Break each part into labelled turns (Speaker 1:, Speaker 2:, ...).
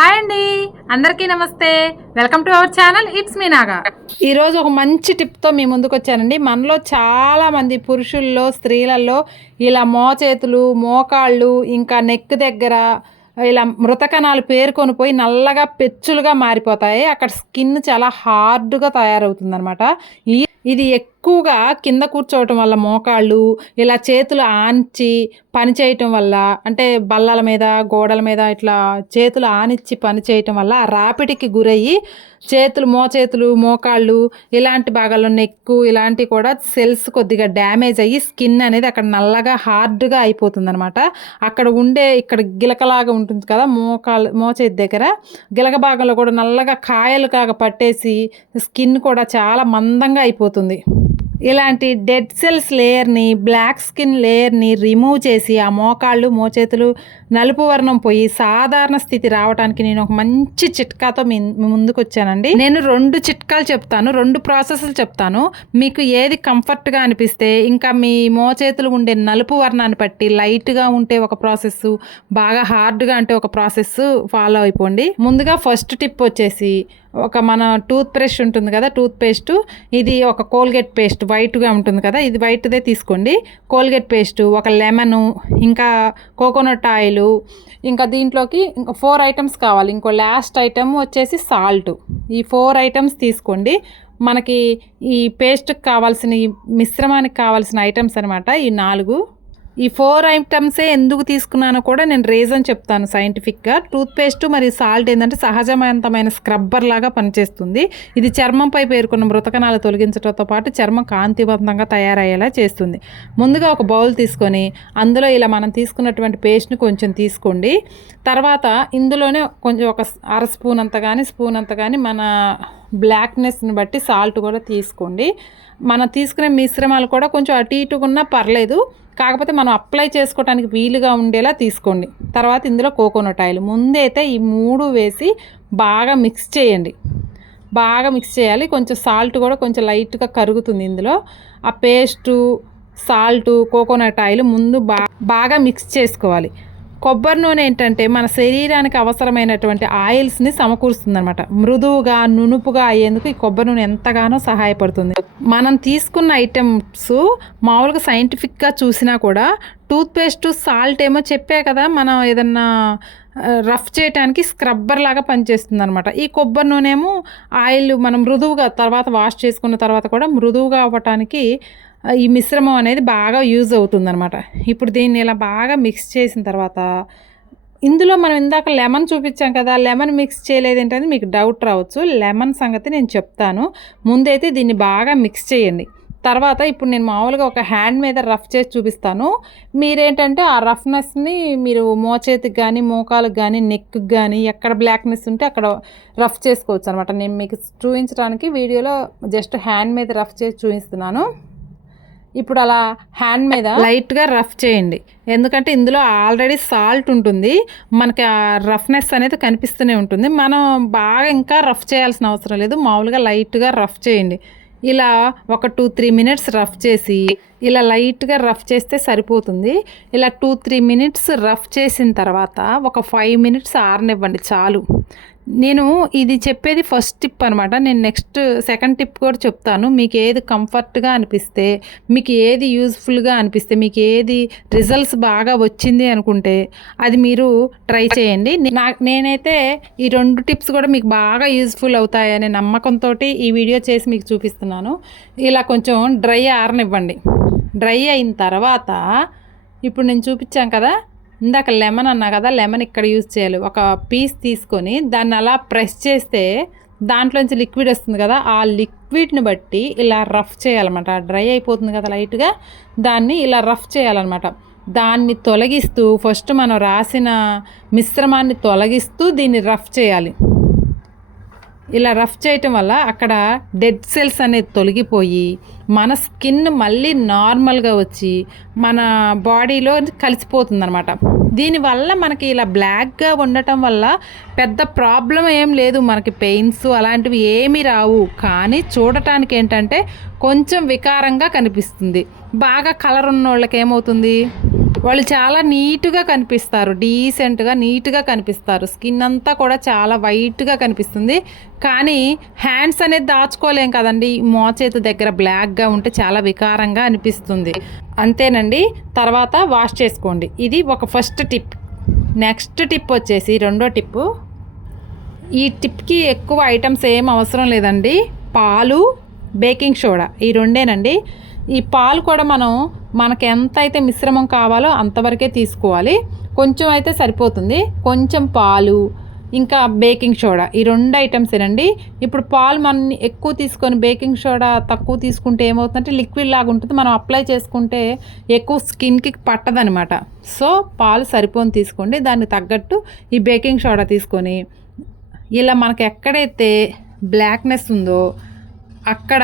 Speaker 1: Hi అండి. అందరికీ నమస్తే. Welcome to our channel it's me Naga. ఈరోజు ఒక మంచి టిప్తో మీ ముందుకు వచ్చానండి. మనలో చాలామంది పురుషుల్లో స్త్రీలలో ఇలా మోచేతులు మోకాళ్ళు ఇంకా నెక్ దగ్గర ఇలా మృతకణాలు పేరుకొని పోయి నల్లగా పెచ్చులుగా మారిపోతాయి. అక్కడ స్కిన్ చాలా హార్డ్గా తయారవుతుంది అనమాట ఈ ఇది ఎక్కువగా కింద కూర్చోవటం వల్ల మోకాళ్ళు ఇలా చేతులు ఆనిచ్చి పని చేయటం వల్ల అంటే బల్లల మీద గోడల మీద ఇట్లా చేతులు ఆనిచ్చి పని చేయటం వల్ల రాపిడికి గురయ్యి చేతులు మోచేతులు మోకాళ్ళు ఇలాంటి భాగాల్లో నెక్కు ఇలాంటివి కూడా సెల్స్ కొద్దిగా డ్యామేజ్ అయ్యి స్కిన్ అనేది అక్కడ నల్లగా హార్డ్గా అయిపోతుంది అనమాట అక్కడ ఉండే ఇక్కడ గిలకలాగా ఉంటుంది కదా మోకాళ్ళు మోచేతి దగ్గర. గిలక భాగంలో కూడా నల్లగా కాయలు కాగా పట్టేసి స్కిన్ కూడా చాలా మందంగా అయిపోతుంది. ఇలాంటి డెడ్ సెల్స్ లేయర్ని బ్లాక్ స్కిన్ లేయర్ని రిమూవ్ చేసి ఆ మోకాళ్ళు మోచేతులు నలుపు వర్ణం పోయి సాధారణ స్థితి రావడానికి నేను ఒక మంచి చిట్కాతో మీ మీ ముందుకు వచ్చానండి నేను రెండు చిట్కాలు చెప్తాను రెండు ప్రాసెస్లు చెప్తాను. మీకు ఏది కంఫర్ట్గా అనిపిస్తే ఇంకా మీ మోచేతులు ఉండే నలుపు వర్ణాన్ని బట్టి లైట్గా ఉంటే ఒక ప్రాసెస్ బాగా హార్డ్గా అంటే ఒక ప్రాసెస్ ఫాలో అయిపోండి. ముందుగా ఫస్ట్ టిప్ వచ్చేసి ఒక మన టూత్ బ్రష్ ఉంటుంది కదా టూత్ పేస్ట్ ఇది ఒక కోల్గేట్ పేస్ట్ వైట్గా ఉంటుంది కదా ఇది వైట్దే తీసుకోండి. కోల్గేట్ పేస్ట్ ఒక లెమను ఇంకా కోకోనట్ ఆయిల్ ఇంకా దీంట్లోకి ఇంకా ఫోర్ ఐటమ్స్ కావాలి. ఇంకో లాస్ట్ ఐటమ్ వచ్చేసి సాల్ట్. ఈ ఫోర్ ఐటమ్స్ తీసుకోండి. మనకి ఈ పేస్ట్కి కావాల్సిన ఈ మిశ్రమానికి కావాల్సిన ఐటమ్స్ అనమాట ఈ నాలుగు. ఈ ఫోర్ ఐటమ్సే ఎందుకు తీసుకున్నానో కూడా నేను రీజన్ చెప్తాను సైంటిఫిక్గా. టూత్పేస్ట్ మరియు సాల్ట్ ఏంటంటే సహజమైనతమైన స్క్రబ్బర్ లాగా పనిచేస్తుంది. ఇది చర్మంపై పేర్కొన్న మృతకణాలు తొలగించడంతో పాటు చర్మం కాంతివంతంగా తయారయ్యేలా చేస్తుంది. ముందుగా ఒక బౌల్ తీసుకొని అందులో ఇలా మనం తీసుకున్నటువంటి పేస్ట్ని కొంచెం తీసుకోండి. తర్వాత ఇందులోనే కొంచెం ఒక అర స్పూన్ అంత కానీ స్పూన్ అంత కానీ మన బ్లాక్నెస్ని బట్టి సాల్ట్ కూడా తీసుకోండి. మనం తీసుకునే మిశ్రమాలు కూడా కొంచెం అటు ఇటుగా ఉన్నా పర్లేదు. కాకపోతే మనం అప్లై చేసుకోవడానికి వీలుగా ఉండేలా తీసుకోండి. తర్వాత ఇందులో కోకోనట్ ఆయిల్. ముందైతే ఈ మూడు వేసి బాగా మిక్స్ చేయండి. బాగా మిక్స్ చేయాలి. కొంచెం సాల్ట్ కూడా కొంచెం లైట్గా కరుగుతుంది ఇందులో. ఆ పేస్టు సాల్టు కోకోనట్ ఆయిల్ ముందు బా బాగా మిక్స్ చేసుకోవాలి. కొబ్బరి నూనె ఏంటంటే మన శరీరానికి అవసరమైనటువంటి ఆయిల్స్ని సమకూరుస్తుంది అనమాట మృదువుగా నునుపుగా అయ్యేందుకు ఈ కొబ్బరి నూనె ఎంతగానో సహాయపడుతుంది. మనం తీసుకున్న ఐటమ్స్ మామూలుగా సైంటిఫిక్గా చూసినా కూడా టూత్పేస్ట్ సాల్ట్ ఏమో చెప్పే కదా మనం ఏదన్నా రఫ్ చేయడానికి స్క్రబ్బర్ లాగా పనిచేస్తుంది అనమాట ఈ కొబ్బరి నూనె ఏమో ఆయిల్ మనం మృదువుగా తర్వాత వాష్ చేసుకున్న తర్వాత కూడా మృదువుగా అవ్వటానికి ఈ మిశ్రమం అనేది బాగా యూజ్ అవుతుందన్నమాట. ఇప్పుడు దీన్ని ఇలా బాగా మిక్స్ చేసిన తర్వాత ఇందులో మనం ఇందాక లెమన్ చూపించాం కదా లెమన్ మిక్స్ చేయలేదు మీకు డౌట్ రావచ్చు. లెమన్ సంగతి నేను చెప్తాను. ముందైతే దీన్ని బాగా మిక్స్ చేయండి. తర్వాత ఇప్పుడు నేను మామూలుగా ఒక హ్యాండ్ మీద రఫ్ చేసి చూపిస్తాను. మీరేంటంటే ఆ రఫ్నెస్ని మీరు మోచేతికి కానీ మోకాలకు కానీ నెక్కి కానీ ఎక్కడ బ్లాక్నెస్ ఉంటే అక్కడ రఫ్ చేసుకోవచ్చు అనమాట నేను మీకు చూపించడానికి వీడియోలో జస్ట్ హ్యాండ్ మీద రఫ్ చేసి చూపిస్తున్నాను. ఇప్పుడు అలా హ్యాండ్ మీద లైట్గా రఫ్ చేయండి. ఎందుకంటే ఇందులో ఆల్రెడీ సాల్ట్ ఉంటుంది. మనకి ఆ రఫ్నెస్ అనేది కనిపిస్తూనే ఉంటుంది. మనం బాగా ఇంకా రఫ్ చేయాల్సిన అవసరం లేదు. మామూలుగా లైట్గా రఫ్ చేయండి. ఇలా ఒక టూ త్రీ మినిట్స్ రఫ్ చేసి ఇలా లైట్గా రఫ్ చేస్తే సరిపోతుంది. ఇలా టూ త్రీ మినిట్స్ రఫ్ చేసిన తర్వాత ఒక ఫైవ్ మినిట్స్ ఆరనివ్వండి చాలు. నేను ఇది చెప్పేది ఫస్ట్ టిప్ అనమాట నేను నెక్స్ట్ సెకండ్ టిప్ కూడా చెప్తాను. మీకు ఏది కంఫర్ట్గా అనిపిస్తే మీకు ఏది యూజ్ఫుల్గా అనిపిస్తే మీకు ఏది రిజల్ట్స్ బాగా వచ్చింది అనుకుంటే అది మీరు ట్రై చేయండి. నా నేనైతే ఈ రెండు టిప్స్ కూడా మీకు బాగా యూజ్ఫుల్ అవుతాయనే నమ్మకంతో ఈ వీడియో చేసి మీకు చూపిస్తున్నాను. ఇలా కొంచెం డ్రై ఆరనివ్వండి. డ్రై అయిన తర్వాత ఇప్పుడు నేను చూపించాను కదా ఇందాక లెమన్ అన్నా కదా లెమన్ ఇక్కడ యూజ్ చేయాలి. ఒక పీస్ తీసుకొని దాన్ని అలా ప్రెస్ చేస్తే దాంట్లోంచి లిక్విడ్ వస్తుంది కదా ఆ లిక్విడ్ని బట్టి ఇలా రఫ్ చేయాలన్నమాట. డ్రై అయిపోతుంది కదా లైట్గా దాన్ని ఇలా రఫ్ చేయాలన్నమాట. దాన్ని తొలగిస్తూ ఫస్ట్ మనం రాసిన మిశ్రమాన్ని తొలగిస్తూ దీన్ని రఫ్ చేయాలి. ఇలా రఫ్ చేయటం వల్ల అక్కడ డెడ్ సెల్స్ అనేది తొలగిపోయి మన స్కిన్ మళ్ళీ నార్మల్గా వచ్చి మన బాడీలో కలిసిపోతుంది అనమాట దీనివల్ల మనకి ఇలా బ్లాక్గా ఉండటం వల్ల పెద్ద ప్రాబ్లం ఏం లేదు. మనకి పెయిన్స్ అలాంటివి ఏమీ రావు. కానీ చూడటానికి ఏంటంటే కొంచెం వికారంగా కనిపిస్తుంది. బాగా కలర్ ఉన్న వాళ్ళకి ఏమవుతుంది? వాళ్ళు చాలా నీట్గా కనిపిస్తారు. డీసెంట్గా నీట్గా కనిపిస్తారు. స్కిన్ అంతా కూడా చాలా వైట్గా కనిపిస్తుంది. కానీ హ్యాండ్స్ అనేది దాచుకోలేం కదండి. మోచేత దగ్గర బ్లాక్గా ఉంటే చాలా వికారంగా అనిపిస్తుంది. అంతేనండి. తర్వాత వాష్ చేసుకోండి. ఇది ఒక ఫస్ట్ టిప్. నెక్స్ట్ టిప్ వచ్చేసి రెండో టిప్పు. ఈ టిప్కి ఎక్కువ ఐటమ్స్ ఏం అవసరం లేదండి. పాలు బేకింగ్ సోడా. ఈ రెండేనండి. ఈ పాలు కూడా మనం మనకు ఎంత అయితే మిశ్రమం కావాలో అంతవరకే తీసుకోవాలి. కొంచెం అయితే సరిపోతుంది. కొంచెం పాలు ఇంకా బేకింగ్ సోడా ఈ రెండు ఐటమ్స్ ఏనండి ఇప్పుడు పాలు మనం ఎక్కువ తీసుకొని బేకింగ్ సోడా తక్కువ తీసుకుంటే ఏమవుతుందంటే లిక్విడ్ లాగా ఉంటుంది. మనం అప్లై చేసుకుంటే ఎక్కువ స్కిన్కి పట్టదనమాట. సో పాలు సరిపోని తీసుకోండి. దానికి తగ్గట్టు ఈ బేకింగ్ సోడా తీసుకొని ఇలా మనకు ఎక్కడైతే బ్లాక్నెస్ ఉందో అక్కడ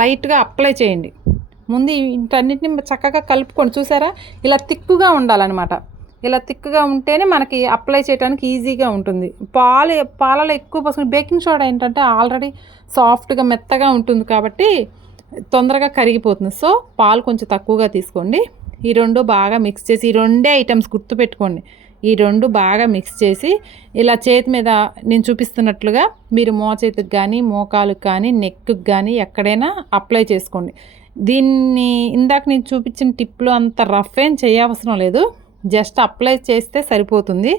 Speaker 1: లైట్గా అప్లై చేయండి. ముందు వీటన్నిటిని చక్కగా కలుపుకొని చూసారా? ఇలా తిక్కుగా ఉండాలన్నమాట. ఇలా తిక్కుగా ఉంటేనే మనకి అప్లై చేయడానికి ఈజీగా ఉంటుంది. పాలు పాలలో ఎక్కువ పోసుకుని బేకింగ్ సోడా ఏంటంటే ఆల్రెడీ సాఫ్ట్గా మెత్తగా ఉంటుంది కాబట్టి తొందరగా కరిగిపోతుంది. సో పాలు కొంచెం తక్కువగా తీసుకోండి. ఈ రెండు బాగా మిక్స్ చేసి ఈ రెండే ఐటమ్స్ గుర్తుపెట్టుకోండి. ఈ రెండు బాగా మిక్స్ చేసి ఇలా చేతి మీద నేను చూపిస్తున్నట్లుగా మీరు మోచేతికి కానీ మోకాలకు కానీ నెక్కి కానీ ఎక్కడైనా అప్లై చేసుకోండి. దీన్ని ఇందాక నేను చూపించిన టిప్లో అంత రఫ్ ఏం చేయవసరం లేదు. జస్ట్ అప్లై చేస్తే సరిపోతుంది.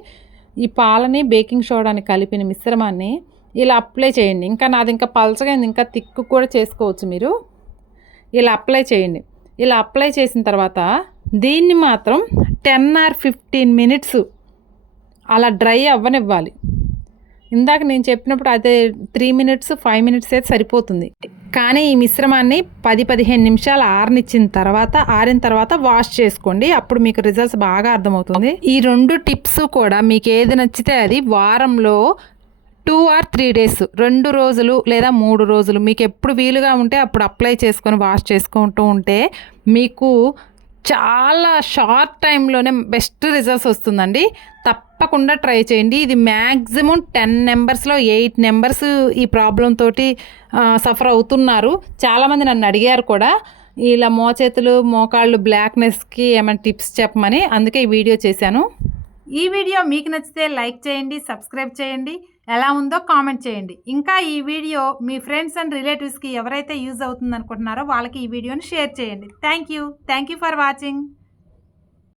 Speaker 1: ఈ పాలని బేకింగ్ సోడాని కలిపిన మిశ్రమాన్ని ఇలా అప్లై చేయండి. ఇంకా నాది ఇంకా పలచగా ఇంకా తిక్కు కూడా చేసుకోవచ్చు మీరు. ఇలా అప్లై చేయండి. ఇలా అప్లై చేసిన తర్వాత దీన్ని మాత్రం టెన్ ఆర్ ఫిఫ్టీన్ మినిట్స్ అలా డ్రై అవ్వనివ్వాలి. ఇందాక నేను చెప్పినప్పుడు అదే త్రీ మినిట్స్ ఫైవ్ మినిట్స్ అయితే సరిపోతుంది. కానీ ఈ మిశ్రమాన్ని పది పదిహేను నిమిషాలు ఆరనిచ్చిన తర్వాత ఆరిన తర్వాత వాష్ చేసుకోండి. అప్పుడు మీకు రిజల్ట్స్ బాగా అర్థమవుతుంది. ఈ రెండు టిప్స్ కూడా మీకు ఏది నచ్చితే అది వారంలో టూ ఆర్ త్రీ డేస్ రెండు రోజులు లేదా మూడు రోజులు. మీకు ఎప్పుడు వీలుగా ఉంటే అప్పుడు అప్లై చేసుకొని వాష్ చేసుకుంటూ ఉంటే మీకు చాలా షార్ట్ టైంలోనే బెస్ట్ రిజల్ట్స్ వస్తుందండి. తప్పకుండా ట్రై చేయండి. ఇది మ్యాక్సిమం టెన్ నెంబర్స్లో ఎయిట్ నెంబర్స్ ఈ ప్రాబ్లం తోటి సఫర్ అవుతున్నారు. చాలామంది నన్ను అడిగారు కూడా ఇలా మోచేతులు మోకాళ్ళు బ్లాక్నెస్కి ఏమైనా టిప్స్ చెప్పమని? అందుకే ఈ వీడియో చేశాను. ఈ వీడియో మీకు నచ్చితే లైక్ చేయండి సబ్స్క్రైబ్ చేయండి. ఎలా ఉందో కామెంట్ చేయండి. ఇంకా ఈ వీడియో మీ ఫ్రెండ్స్ అండ్ రిలేటివ్స్కి ఎవరైతే యూజ్ అవుతుంది అనుకుంటున్నారో వాళ్ళకి ఈ వీడియోని షేర్ చేయండి. Thank you thank you for watching.